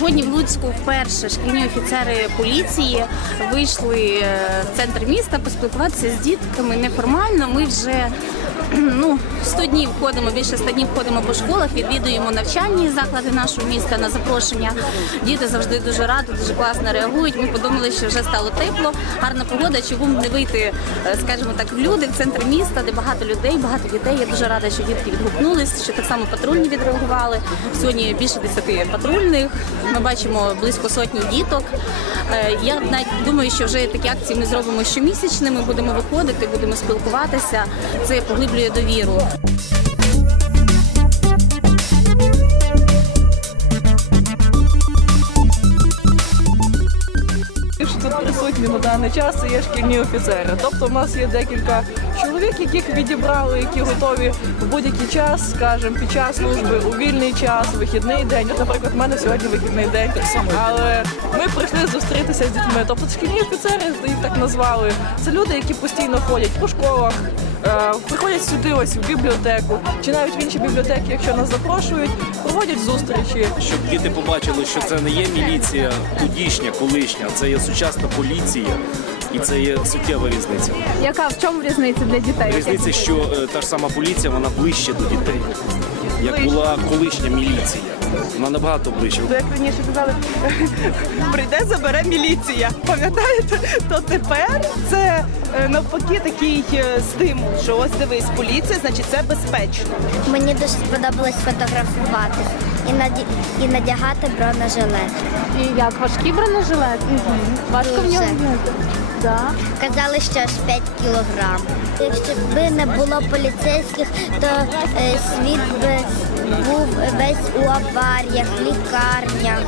Луцьку вперше шкільні офіцери поліції вийшли е, в центр міста поспілкуватися з дітками неформально. Ми вже ну 100 днів ходимо, більше 100 днів ходимо по школах, відвідуємо навчальні заклади нашого міста на запрошення. Діти завжди дуже раді, дуже класно реагують. Ми подумали, що вже стало тепло, гарна погода. Чому не вийти, е, скажімо так, в люди в центр міста, де багато людей, багато дітей. Я дуже рада, що дітки відгукнулись, що так само патрульні відреагували. Сьогодні більше 10 патрульних. Ми бачимо близько сотні діток. Е, Я навіть думаю, що вже такі акції ми зробимо щомісячними. Будемо виходити, будемо спілкуватися. Це поглиблює довіру. тут присутні на даний час це є шкільні офіцери. Тобто, в нас є декілька чоловік, яких відібрали, які готові в будь-який час, скажімо, під час служби, у вільний час, вихідний день. От, наприклад, в мене сьогодні вихідний день. Але ми прийшли зустрітися з дітьми. Тобто шкільні офіцери, їх так назвали. Це люди, які постійно ходять по школах. Е, Приходять сюди ось в бібліотеку, чи навіть в інші бібліотеки, якщо нас запрошують, проводять зустрічі. щоб діти побачили, що це не є міліція тодішня, колишня, це є сучасна поліція, і це є суттєва різниця. Яка в чому різниця для дітей? Різниця, що е, та ж сама поліція, вона ближче до дітей, як була колишня міліція. Вона набагато ближче. Як раніше казали, прийде, забере міліція. Пам'ятаєте? То тепер це е, навпаки такий е, стимул, що ось дивись, поліція, значить це безпечно. Мені дуже сподобалось фотографувати і, наді... і надягати бронежилет. І як важкі бронежилети? Важко в нього? Да. Казали, що аж 5 кілограм. Якщо б не було поліцейських, то е, світ би був весь у аваріях, лікарнях.